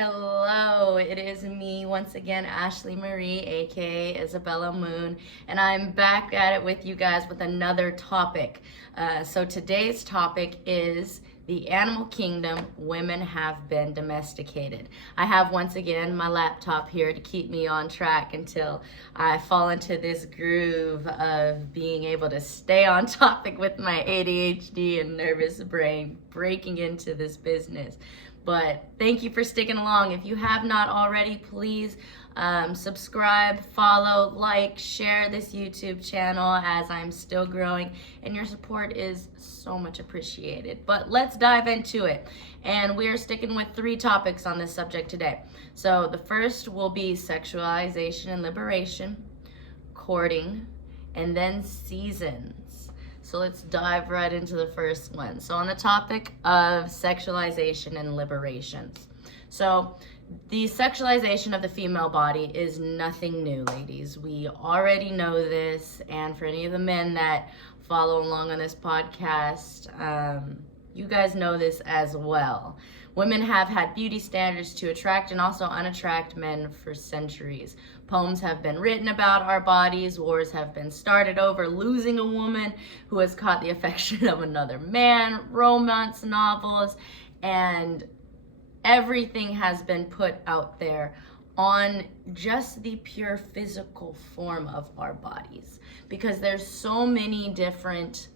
Hello, it is me once again, Ashley Marie, aka Isabella Moon, and I'm back at it with you guys with another topic. So today's topic is the animal kingdom, women have been domesticated. I have once again my laptop here to keep me on track until I fall into this groove of being able to stay on topic with my ADHD and nervous brain breaking into this business. But thank you for sticking along. If you have not already, please subscribe, follow, like, share this YouTube channel as I'm still growing, and your support is so much appreciated. But let's dive into it. And we are sticking with 3 topics on this subject today. So the first will be sexualization and liberation, courting, and then seasons. So let's dive right into the first one. So on the topic of sexualization and liberations. So the sexualization of the female body is nothing new, ladies. We already know this. And for any of the men that follow along on this podcast, you guys know this as well. Women have had beauty standards to attract and also unattract men for centuries. Poems have been written about our bodies. Wars have been started over losing a woman who has caught the affection of another man. Romance novels and everything has been put out there on just the pure physical form of our bodies, because there's so many different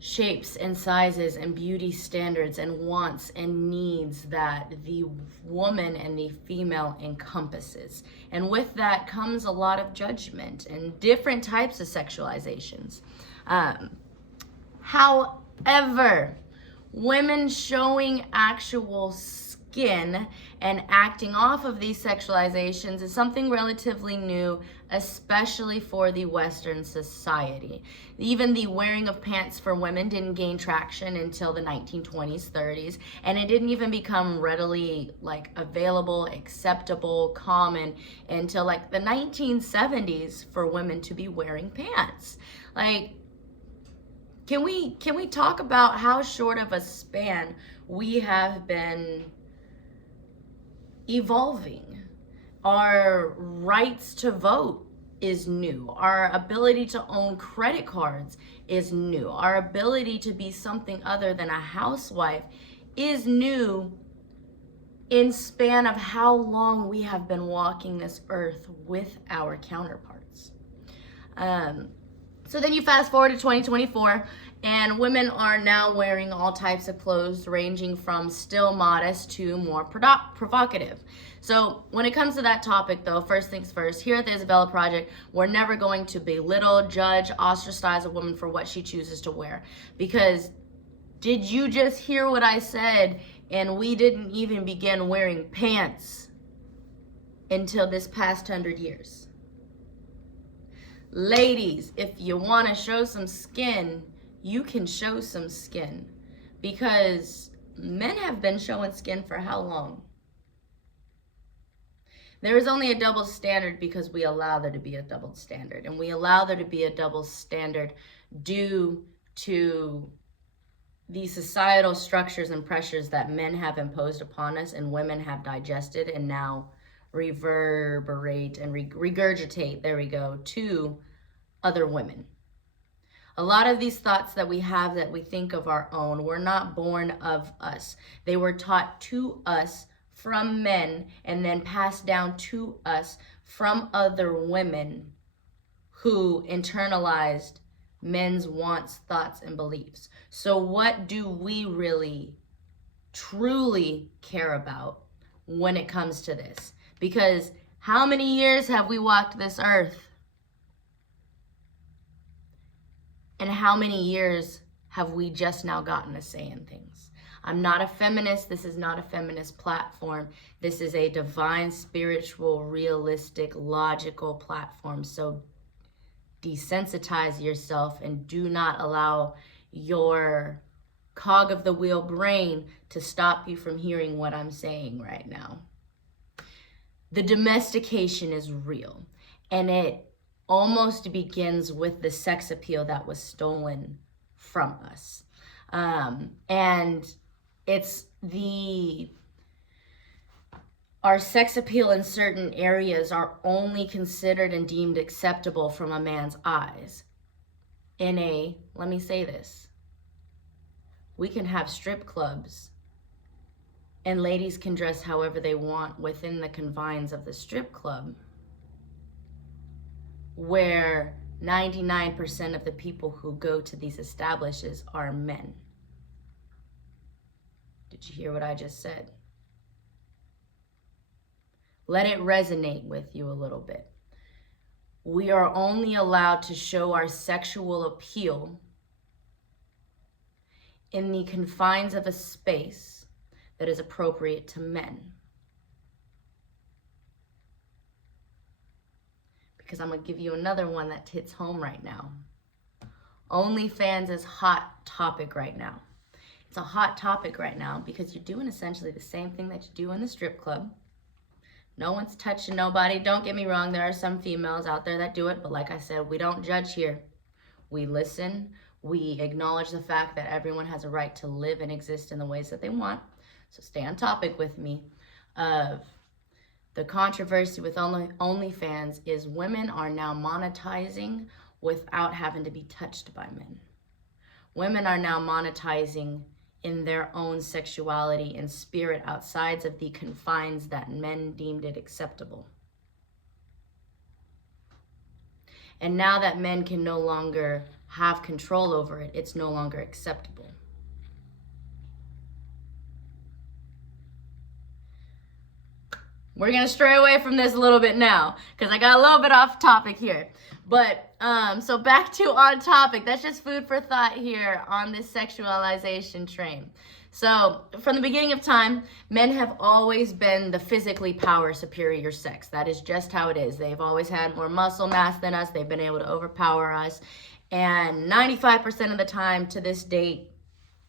shapes and sizes and beauty standards and wants and needs that the woman and the female encompasses. And with that comes a lot of judgment and different types of sexualizations. However, women showing actual skin and acting off of these sexualizations is something relatively new, especially for the Western society. Even the wearing of pants for women didn't gain traction until the 1920s, 30s, and it didn't even become readily available, acceptable, common until the 1970s for women to be wearing pants. Can we talk about how short of a span we have been evolving? Our rights to vote is new. Our ability to own credit cards is new. Our ability to be something other than a housewife is new in span of how long we have been walking this earth with our counterparts. So then you fast forward to 2024, and women are now wearing all types of clothes, ranging from still modest to more provocative. So when it comes to that topic, though, first things first, here at the Isabella Project, we're never going to belittle, judge, ostracize a woman for what she chooses to wear. Because did you just hear what I said? And we didn't even begin wearing pants until this past 100 years. Ladies, if you want to show some skin, you can show some skin, because men have been showing skin for how long? There is only a double standard because we allow there to be a double standard, and we allow there to be a double standard due to the societal structures and pressures that men have imposed upon us and women have digested and now reverberate and regurgitate, there we go, to other women. A lot of these thoughts that we have that we think of our own were not born of us. They were taught to us from men and then passed down to us from other women who internalized men's wants, thoughts, and beliefs. So what do we really, truly care about when it comes to this? Because how many years have we walked this earth? And how many years have we just now gotten to saying things? I'm not a feminist. This is not a feminist platform. This is a divine, spiritual, realistic, logical platform. So desensitize yourself and do not allow your cog of the wheel brain to stop you from hearing what I'm saying right now. The domestication is real, and it almost begins with the sex appeal that was stolen from us. And it's the our sex appeal in certain areas are only considered and deemed acceptable from a man's eyes. Let me say this, we can have strip clubs and ladies can dress however they want within the confines of the strip club, where 99% of the people who go to these establishments are men. Did you hear what I just said? Let it resonate with you a little bit. We are only allowed to show our sexual appeal in the confines of a space that is appropriate to men. Because I'm going to give you another one that hits home right now. OnlyFans is hot topic right now. It's a hot topic right now because you're doing essentially the same thing that you do in the strip club. No one's touching nobody. Don't get me wrong, there are some females out there that do it, but like I said, we don't judge here. We listen. We acknowledge the fact that everyone has a right to live and exist in the ways that they want. So stay on topic with me. The controversy with OnlyFans is women are now monetizing without having to be touched by men. Women are now monetizing in their own sexuality and spirit outside of the confines that men deemed it acceptable. And now that men can no longer have control over it, it's no longer acceptable. We're going to stray away from this a little bit now because I got a little bit off topic here. But so back to on topic. That's just food for thought here on this sexualization train. So from the beginning of time, men have always been the physically power superior sex. That is just how it is. They've always had more muscle mass than us. They've been able to overpower us. And 95% of the time to this date,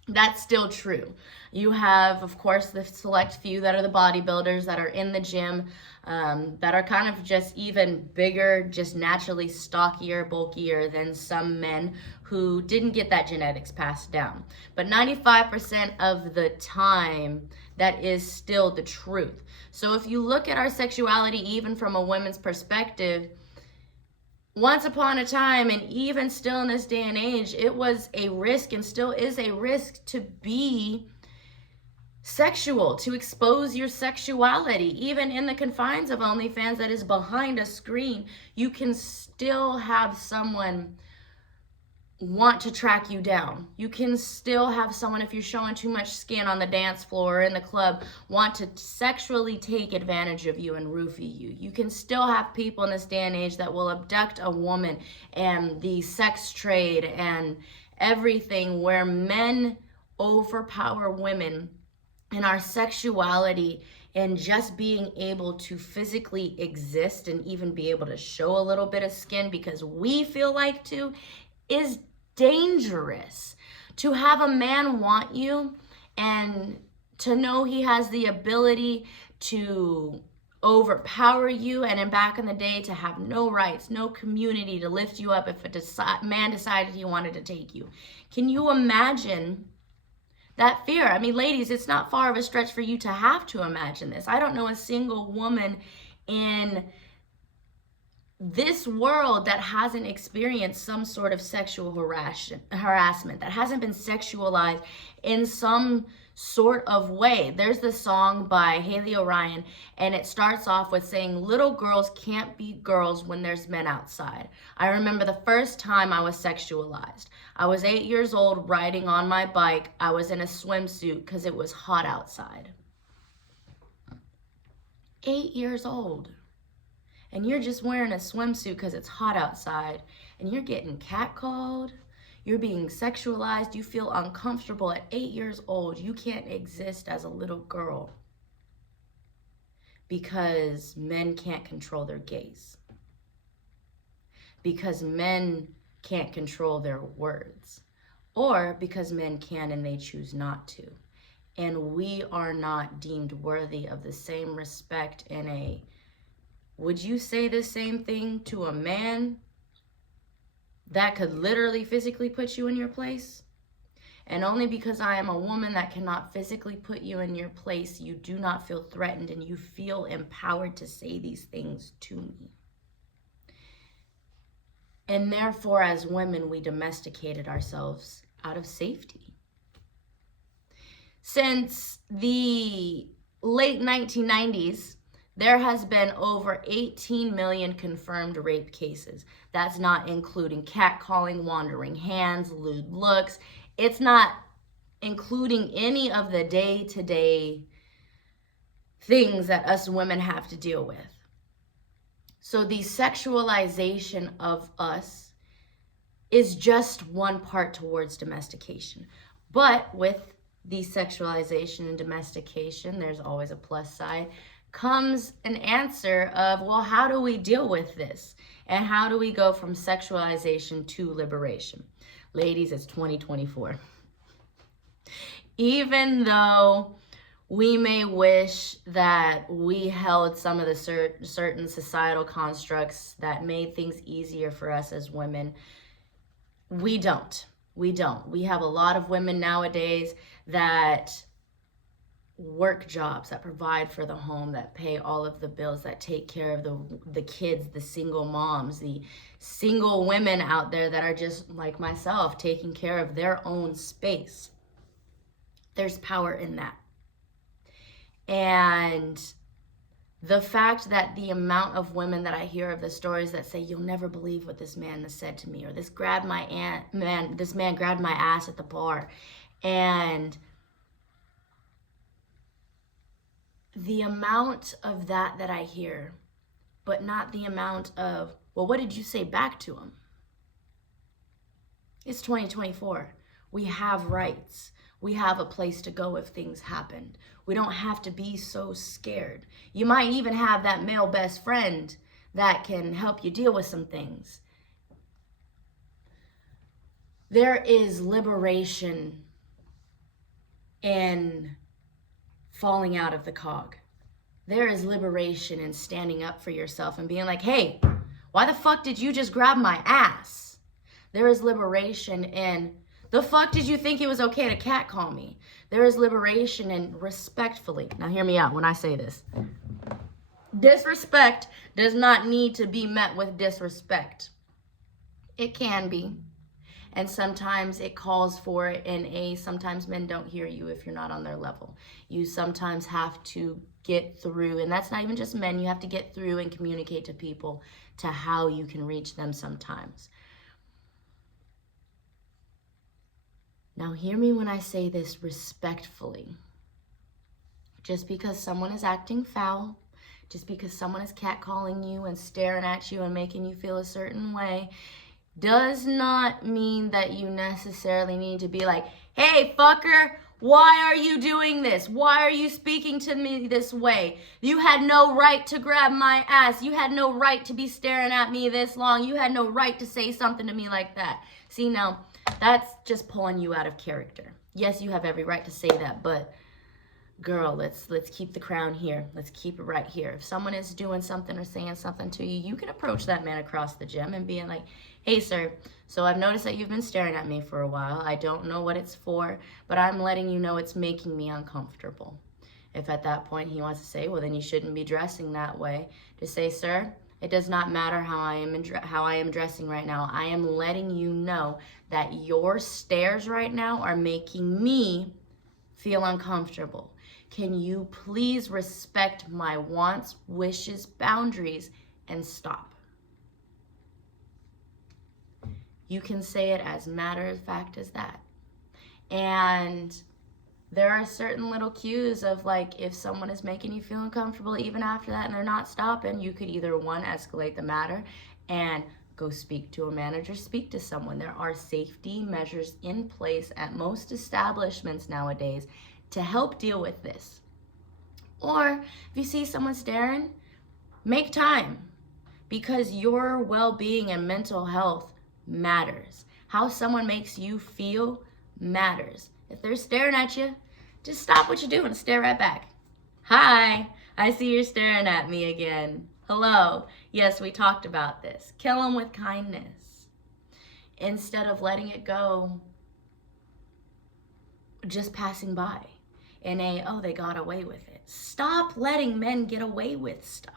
that's still true. You have, of course, the select few that are the bodybuilders that are in the gym, that are kind of just even bigger, just naturally stockier, bulkier than some men who didn't get that genetics passed down. But 95% of the time, that is still the truth. So if you look at our sexuality, even from a woman's perspective, once upon a time, and even still in this day and age, it was a risk and still is a risk to be sexual, to expose your sexuality. Even in the confines of OnlyFans that is behind a screen, you can still have someone want to track you down. You can still have someone, if you're showing too much skin on the dance floor or in the club, want to sexually take advantage of you and roofie you. You can still have people in this day and age that will abduct a woman, and the sex trade and everything, where men overpower women in our sexuality and just being able to physically exist and even be able to show a little bit of skin because we feel like to, is dangerous. To have a man want you and to know he has the ability to overpower you, and in back in the day to have no rights, no community to lift you up if a man decided he wanted to take you. Can you imagine that fear? I mean, ladies, it's not far of a stretch for you to have to imagine this. I don't know a single woman in this world that hasn't experienced some sort of sexual harassment, that hasn't been sexualized in some sort of way. There's this song by 𝐊𝐢𝐬𝐴𝑦𝑛, and it starts off with saying, little girls can't be girls when there's men outside. I remember the first time I was sexualized. I was 8 years old, riding on my bike. I was in a swimsuit because it was hot outside. 8 years old. And you're just wearing a swimsuit because it's hot outside, and you're getting catcalled, you're being sexualized, you feel uncomfortable at 8 years old. You can't exist as a little girl because men can't control their gaze, because men can't control their words, or because men can and they choose not to. And we are not deemed worthy of the same respect in a, would you say the same thing to a man that could literally physically put you in your place? And only because I am a woman that cannot physically put you in your place, you do not feel threatened and you feel empowered to say these things to me. And therefore, as women, we domesticated ourselves out of safety. Since the late 1990s, there has been over 18 million confirmed rape cases. That's not including catcalling, wandering hands, lewd looks. It's not including any of the day-to-day things that us women have to deal with. So the sexualization of us is just one part towards domestication. But with the sexualization and domestication, there's always a plus side, comes an answer of, well, how do we deal with this? And how do we go from sexualization to liberation? Ladies, it's 2024. Even though we may wish that we held some of the certain societal constructs that made things easier for us as women, we don't. We don't. We have a lot of women nowadays that work jobs, that provide for the home, that pay all of the bills, that take care of the kids, the single moms, the single women out there that are just like myself, taking care of their own space. There's power in that. And the fact that the amount of women that I hear of the stories that say, you'll never believe what this man has said to me, or this man grabbed my ass at the bar, and the amount of that I hear, but not the amount of, well, what did you say back to him? It's 2024. We have rights. We have a place to go if things happened. We don't have to be so scared. You might even have that male best friend that can help you deal with some things. There is liberation in falling out of the cog. There is liberation in standing up for yourself and being like, hey, why the fuck did you just grab my ass? There is liberation in, the fuck did you think it was okay to catcall me? There is liberation in respectfully. Now hear me out when I say this. Disrespect does not need to be met with disrespect. It can be. And sometimes it calls for it in sometimes men don't hear you if you're not on their level. You sometimes have to get through, and that's not even just men, you have to get through and communicate to people to how you can reach them sometimes. Now hear me when I say this respectfully. Just because someone is acting foul, just because someone is catcalling you and staring at you and making you feel a certain way, does not mean that you necessarily need to be like, hey, fucker, why are you doing this? Why are you speaking to me this way? You had no right to grab my ass. You had no right to be staring at me this long. You had no right to say something to me like that. See, now, that's just pulling you out of character. Yes, you have every right to say that, but girl, let's keep the crown here. Let's keep it right here. If someone is doing something or saying something to you, you can approach that man across the gym and being like, hey, sir, so I've noticed that you've been staring at me for a while. I don't know what it's for, but I'm letting you know it's making me uncomfortable. If at that point he wants to say, well, then you shouldn't be dressing that way, to say, sir, it does not matter how I am dressing right now. I am letting you know that your stares right now are making me feel uncomfortable. Can you please respect my wants, wishes, boundaries, and stop? You can say it as matter of fact as that. And there are certain little cues of like, if someone is making you feel uncomfortable even after that and they're not stopping, you could either one, escalate the matter and go speak to a manager, speak to someone. There are safety measures in place at most establishments nowadays to help deal with this. Or if you see someone staring, make time, because your well-being and mental health matters. How someone makes you feel matters. If they're staring at you, just stop what you're doing and stare right back. Hi, I see you're staring at me again. Hello. Yes, we talked about this. Kill them with kindness. Instead of letting it go just passing by in oh, they got away with it. Stop letting men get away with stuff.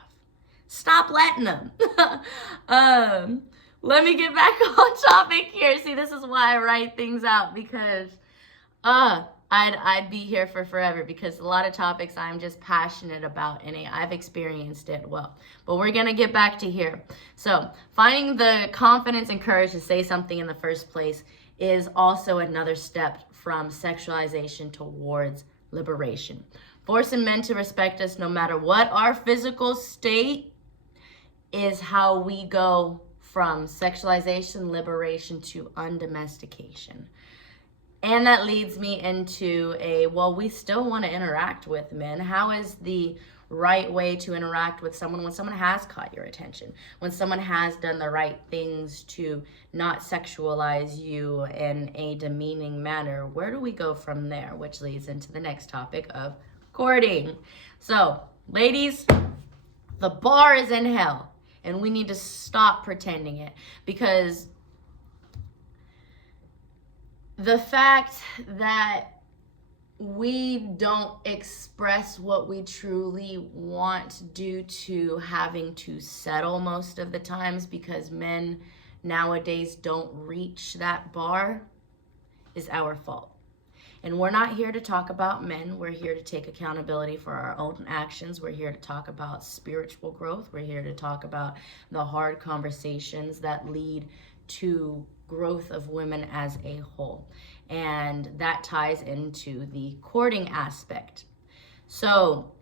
Stop letting them. Let me get back on topic here. See, this is why I write things out, because I'd be here for forever, because a lot of topics I'm just passionate about and I've experienced it well. But we're going to get back to here. So finding the confidence and courage to say something in the first place is also another step from sexualization towards liberation. Forcing men to respect us no matter what our physical state is how we go from sexualization, liberation to undomestication. And that leads me into well, we still want to interact with men. How is the right way to interact with someone when someone has caught your attention, when someone has done the right things to not sexualize you in a demeaning manner? Where do we go from there? Which leads into the next topic of courting. So, ladies, the bar is in hell, and we need to stop pretending it, because the fact that we don't express what we truly want due to having to settle most of the times because men nowadays don't reach that bar is our fault. And we're not here to talk about men. We're here to take accountability for our own actions. We're here to talk about spiritual growth. We're here to talk about the hard conversations that lead to growth of women as a whole. And that ties into the courting aspect. So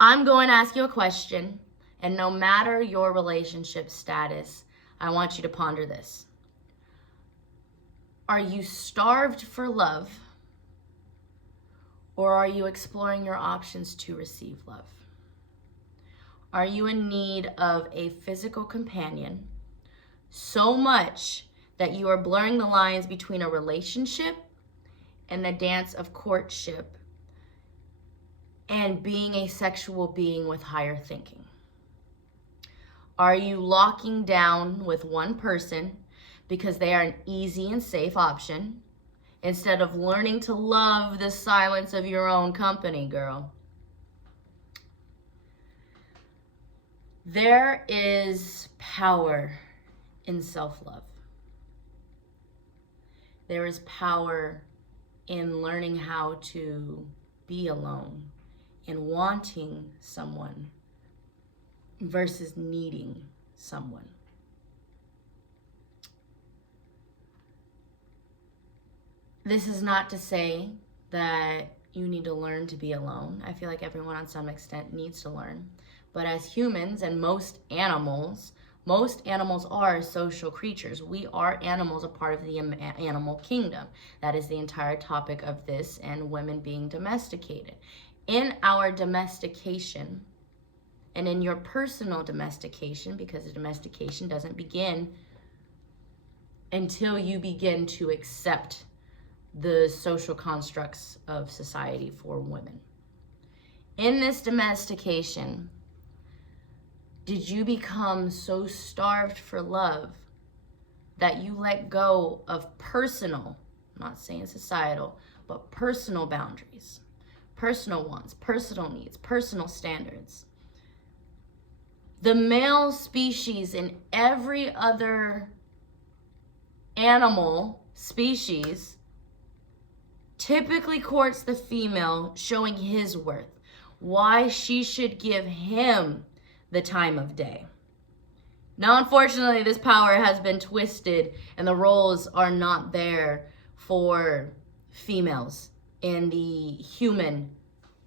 I'm going to ask you a question, and no matter your relationship status, I want you to ponder this. Are you starved for love, or are you exploring your options to receive love? Are you in need of a physical companion so much that you are blurring the lines between a relationship and the dance of courtship and being a sexual being with higher thinking? Are you locking down with one person because they are an easy and safe option instead of learning to love the silence of your own company, girl? There is power in self-love. There is power in learning how to be alone and wanting someone versus needing someone. This is not to say that you need to learn to be alone. I feel like everyone on some extent needs to learn. But as humans and most animals are social creatures. We are animals, a part of the animal kingdom. That is the entire topic of this, and women being domesticated. In our domestication, and in your personal domestication, because the domestication doesn't begin until you begin to accept the social constructs of society for women. In this domestication, did you become so starved for love that you let go of personal, I'm not saying societal, but personal boundaries, personal wants, personal needs, personal standards? The male species in every other animal species typically courts the female, showing his worth, why she should give him the time of day. Now, unfortunately, this power has been twisted and the roles are not there for females in the human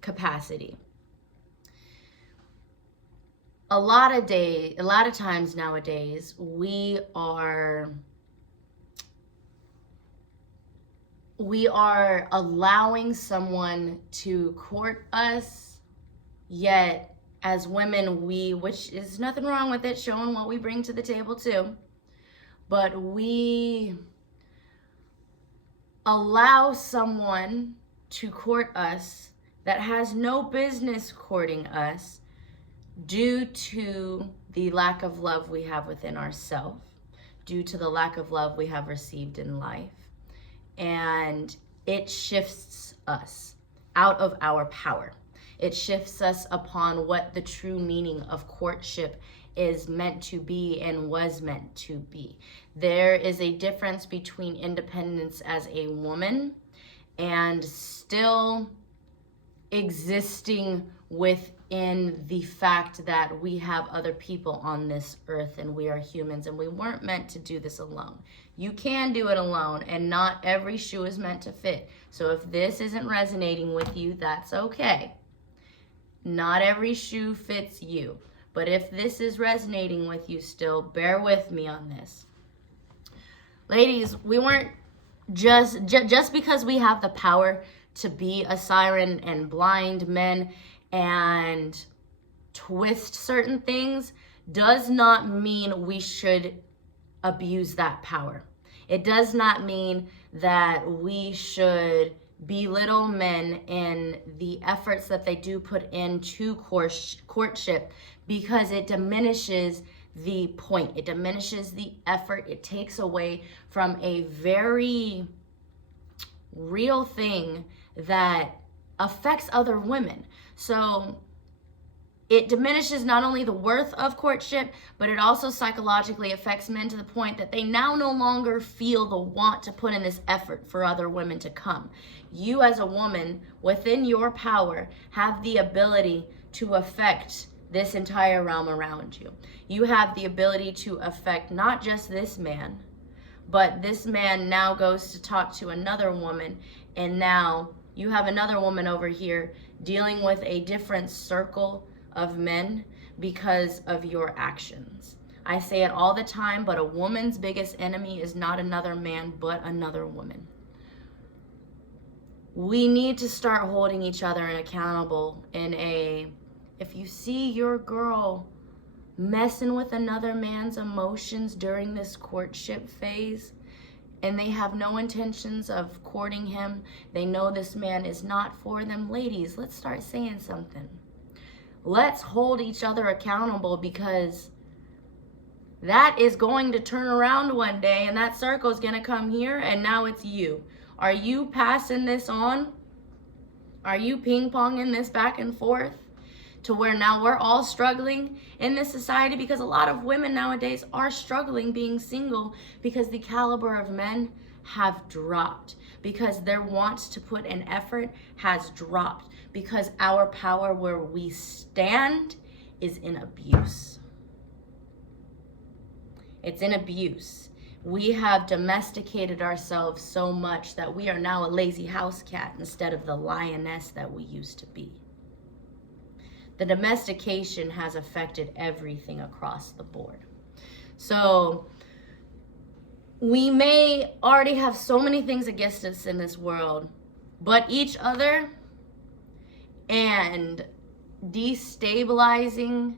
capacity. A lot of times nowadays, we are allowing someone to court us, yet as women, which is nothing wrong with it, showing what we bring to the table too, but we allow someone to court us that has no business courting us due to the lack of love we have within ourselves, due to the lack of love we have received in life. And it shifts us out of our power. It shifts us upon what the true meaning of courtship is meant to be and was meant to be. There is a difference between independence as a woman and still existing within the fact that we have other people on this earth and we are humans and we weren't meant to do this alone. You can do it alone, and not every shoe is meant to fit. So if this isn't resonating with you, that's okay. Not every shoe fits you. But if this is resonating with you still, bear with me on this. Ladies, we weren't just because we have the power to be a siren and blind men and twist certain things does not mean we should abuse that power. It does not mean that we should belittle men in the efforts that they do put into courtship, because it diminishes the point. It diminishes the effort. It takes away from a very real thing that affects other women. So it diminishes not only the worth of courtship, but it also psychologically affects men to the point that they now no longer feel the want to put in this effort for other women to come. You as a woman, within your power, have the ability to affect this entire realm around you. You have the ability to affect not just this man, but this man now goes to talk to another woman, and now you have another woman over here dealing with a different circle of men because of your actions. I say it all the time, but a woman's biggest enemy is not another man, but another woman. We need to start holding each other accountable if you see your girl messing with another man's emotions during this courtship phase, and they have no intentions of courting him, they know this man is not for them. Ladies, let's start saying something. Let's hold each other accountable, because that is going to turn around one day and that circle is going to come here, and now it's you. Are you passing this on? Are you ping-ponging this back and forth to where now we're all struggling in this society? Because a lot of women nowadays are struggling being single because the caliber of men have dropped, because their want to put an effort has dropped, because our power where we stand is in abuse. It's in abuse. We have domesticated ourselves so much that we are now a lazy house cat instead of the lioness that we used to be. The domestication has affected everything across the board. So we may already have so many things against us in this world, but each other and destabilizing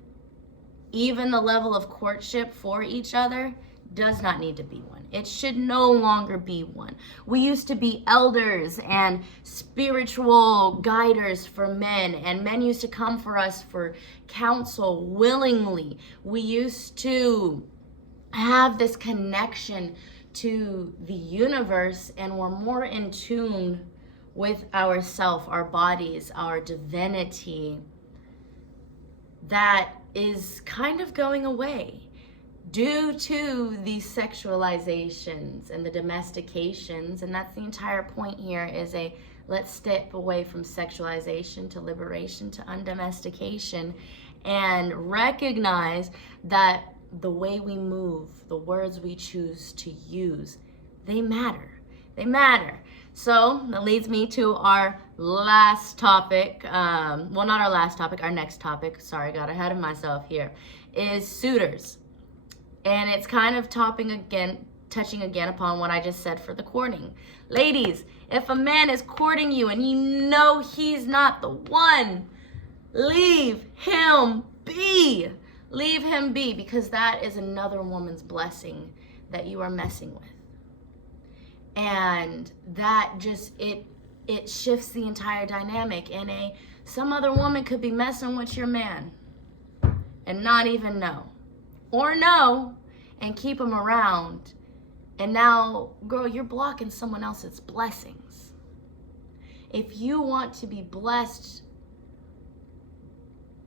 even the level of courtship for each other does not need to be one. It should no longer be one. We used to be elders and spiritual guiders for men, and men used to come for us for counsel willingly. We used to have this connection to the universe, and we're more in tune with ourself, our bodies, our divinity. That is kind of going away due to these sexualizations and the domestications. And that's the entire point here, is let's step away from sexualization to liberation to undomestication, and recognize that the way we move, the words we choose to use, they matter. They matter. So that leads me to our last topic. Well, not our last topic, our next topic. Sorry, got ahead of myself here. Is suitors. And it's kind of touching again upon what I just said for the courting. Ladies, if a man is courting you and you know he's not the one, leave him be. Leave him be, because that is another woman's blessing that you are messing with. And that just, it shifts the entire dynamic. And some other woman could be messing with your man and not even know. Or know and keep him around. And now, girl, you're blocking someone else's blessings. If you want to be blessed,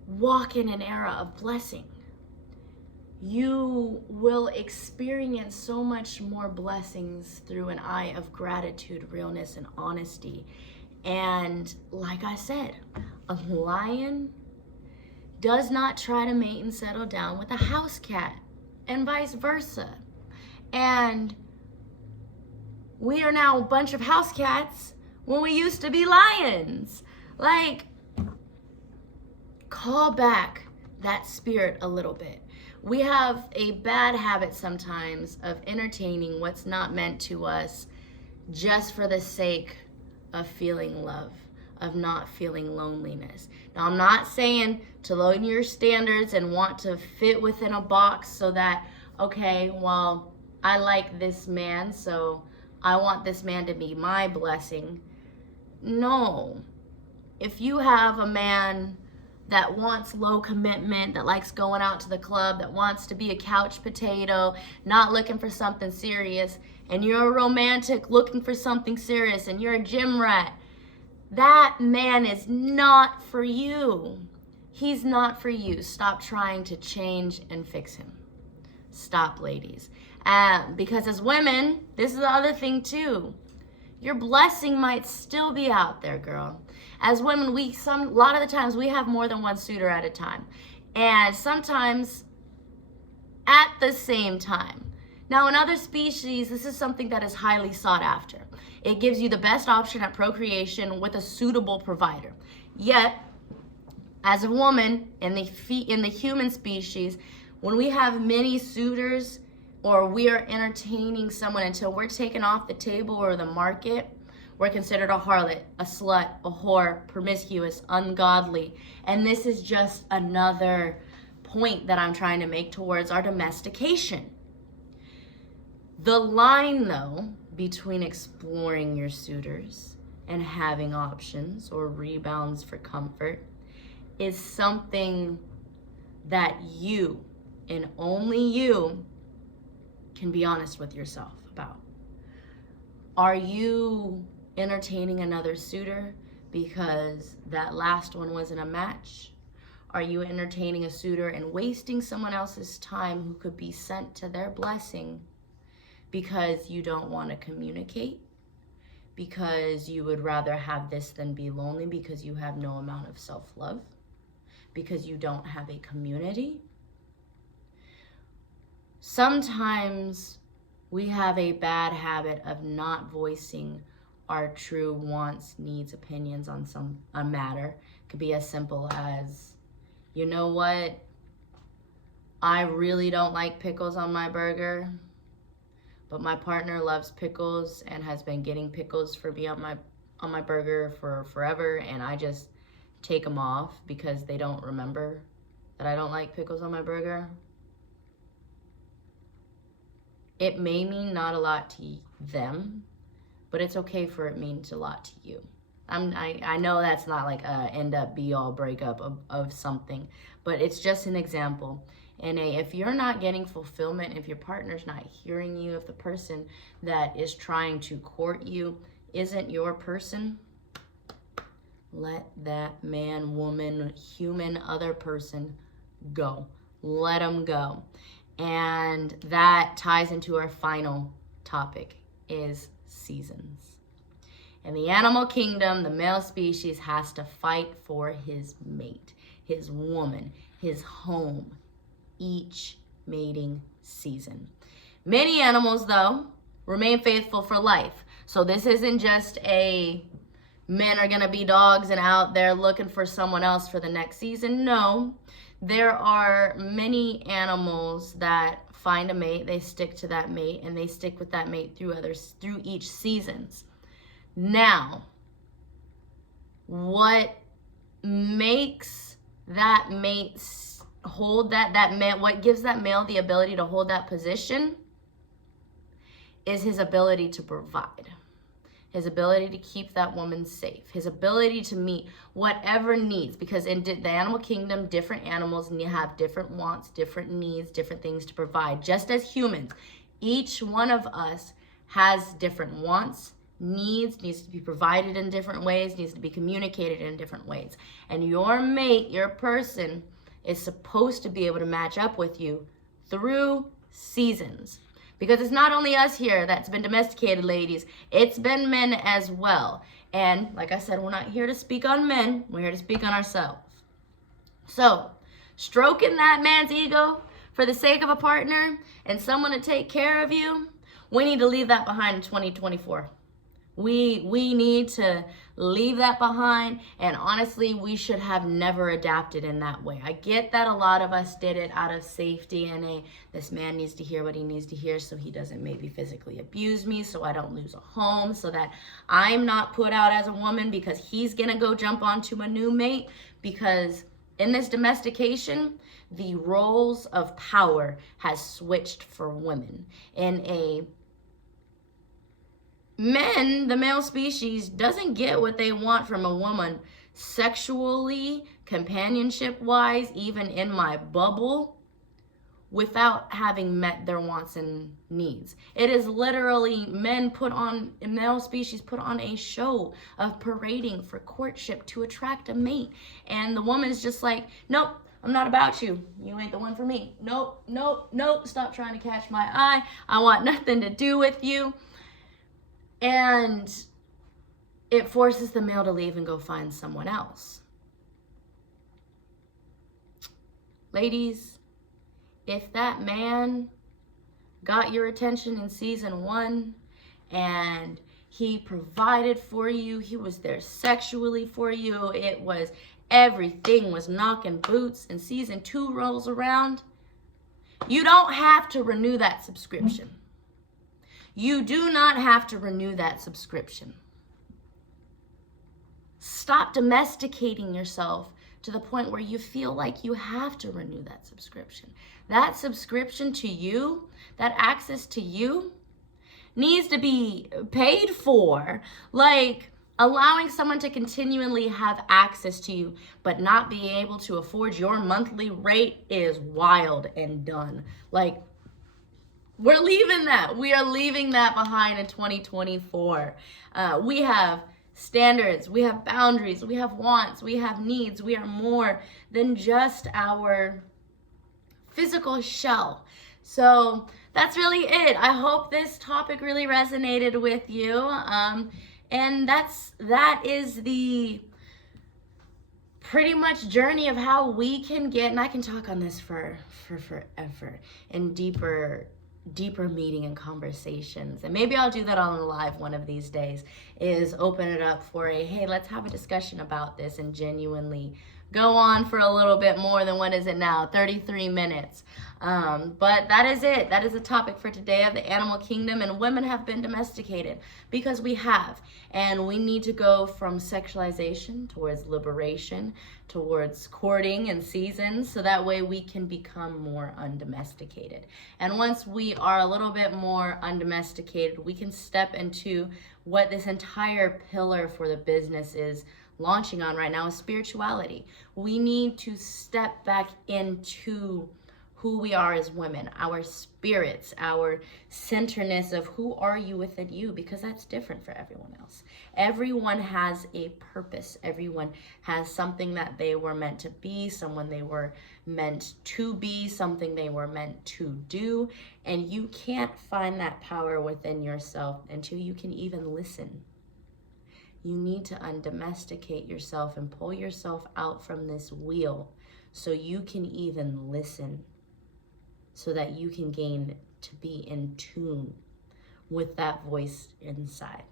walk in an era of blessing. You will experience so much more blessings through an eye of gratitude, realness, and honesty. And like I said, a lion does not try to mate and settle down with a house cat, and vice versa. And we are now a bunch of house cats when we used to be lions. Like, call back that spirit a little bit. We have a bad habit sometimes of entertaining what's not meant to us just for the sake of feeling love, of not feeling loneliness. Now, I'm not saying to lower your standards and want to fit within a box so that, okay, well, I like this man, so I want this man to be my blessing. No. If you have a man that wants low commitment, that likes going out to the club, that wants to be a couch potato, not looking for something serious, and you're a romantic looking for something serious, and you're a gym rat, that man is not for you. He's not for you. Stop trying to change and fix him. Stop, ladies. Because as women, this is the other thing too. Your blessing might still be out there, girl. As women, a lot of the times we have more than one suitor at a time. And sometimes at the same time. Now, in other species, this is something that is highly sought after. It gives you the best option at procreation with a suitable provider. Yet, as a woman in the human species, when we have many suitors, or we are entertaining someone until we're taken off the table or the market, we're considered a harlot, a slut, a whore, promiscuous, ungodly. And this is just another point that I'm trying to make towards our domestication. The line, though, between exploring your suitors and having options or rebounds for comfort is something that you, and only you, can be honest with yourself about. Are you entertaining another suitor because that last one wasn't a match? Are you entertaining a suitor and wasting someone else's time who could be sent to their blessing because you don't want to communicate? Because you would rather have this than be lonely, because you have no amount of self-love? Because you don't have a community? Sometimes we have a bad habit of not voicing our true wants, needs, opinions on a matter. It could be as simple as, you know what? I really don't like pickles on my burger, but my partner loves pickles and has been getting pickles for me on my burger for forever, and I just take them off because they don't remember that I don't like pickles on my burger. It may mean not a lot to them, but it's okay for it means a lot to you. I know that's not like a end up be all breakup of something, but it's just an example. And if you're not getting fulfillment, if your partner's not hearing you, if the person that is trying to court you isn't your person, let that man, woman, human, other person go. Let them go. And that ties into our final topic, is seasons. In the animal kingdom, the male species has to fight for his mate, his woman, his home, each mating season. Many animals, though, remain faithful for life. So this isn't just men are gonna be dogs and out there looking for someone else for the next season. No, there are many animals that find a mate, they stick to that mate, and they stick with that mate through each seasons. Now, what makes that mate hold that male, what gives that male the ability to hold that position is his ability to provide, his ability to keep that woman safe, his ability to meet whatever needs, because in the animal kingdom, different animals have different wants, different needs, different things to provide. Just as humans, each one of us has different wants, needs to be provided in different ways, needs to be communicated in different ways. And your mate, your person, is supposed to be able to match up with you through seasons. Because it's not only us here that's been domesticated, ladies. It's been men as well. And like I said, we're not here to speak on men. We're here to speak on ourselves. So, stroking that man's ego for the sake of a partner and someone to take care of you, we need to leave that behind in 2024. We need to leave that behind, and honestly, we should have never adapted in that way. I get that a lot of us did it out of safety and this man needs to hear what he needs to hear so he doesn't maybe physically abuse me, so I don't lose a home, so that I'm not put out as a woman because he's gonna go jump onto a new mate. Because in this domestication, the roles of power has switched for women. Men, the male species, doesn't get what they want from a woman sexually, companionship-wise, even in my bubble, without having met their wants and needs. It is literally male species put on a show of parading for courtship to attract a mate. And the woman is just like, nope, I'm not about you. You ain't the one for me. Nope, nope, nope. Stop trying to catch my eye. I want nothing to do with you. And it forces the male to leave and go find someone else. Ladies, if that man got your attention in season 1 and he provided for you, he was there sexually for you, everything was knocking boots, and season 2 rolls around, you don't have to renew that subscription. You do not have to renew that subscription. Stop domesticating yourself to the point where you feel like you have to renew that subscription. That subscription to you, that access to you, needs to be paid for. Like, allowing someone to continually have access to you but not be able to afford your monthly rate is wild and done. Like, we're leaving that. We are leaving that behind in 2024. We have standards, we have boundaries, we have wants, we have needs. We are more than just our physical shell. So that's really it. I hope this topic really resonated with you. And that is the pretty much journey of how we can get, and I can talk on this for forever, and deeper meeting and conversations. And maybe I'll do that on a live one of these days, is open it up for hey, let's have a discussion about this and genuinely go on for a little bit more than, what is it now, 33 minutes. But that is it. That is the topic for today of the animal kingdom. And women have been domesticated because we have. And we need to go from sexualization towards liberation, towards courting and seasons, so that way we can become more undomesticated. And once we are a little bit more undomesticated, we can step into what this entire pillar for the business is launching on right now, is spirituality. We need to step back into who we are as women, our spirits, our centeredness of who are you within you, because that's different for everyone else. Everyone has a purpose. Everyone has something that they were meant to be, someone they were meant to be, something they were meant to do. And you can't find that power within yourself until you can even listen. You need to undomesticate yourself and pull yourself out from this wheel so you can even listen, so that you can gain to be in tune with that voice inside.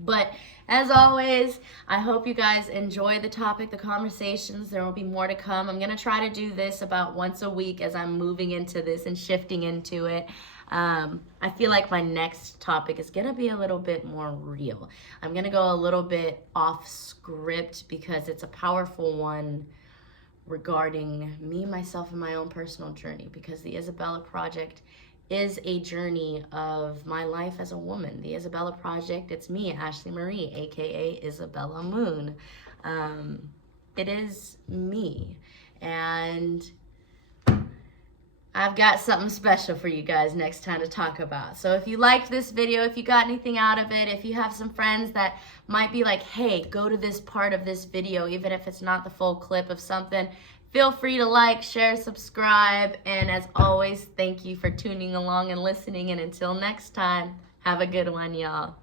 But as always, I hope you guys enjoy the topic, the conversations. There will be more to come. I'm going to try to do this about once a week as I'm moving into this and shifting into it. I feel like my next topic is going to be a little bit more real. I'm going to go a little bit off script because it's a powerful one regarding me, myself, and my own personal journey, because the Isabella Project is a journey of my life as a woman. The Isabella Project, it's me, Ashley Marie, aka Isabella Moon. It is me. And I've got something special for you guys next time to talk about. So if you liked this video, if you got anything out of it, if you have some friends that might be like, hey, go to this part of this video, even if it's not the full clip of something, feel free to like, share, subscribe, and as always, thank you for tuning along and listening, and until next time, have a good one, y'all.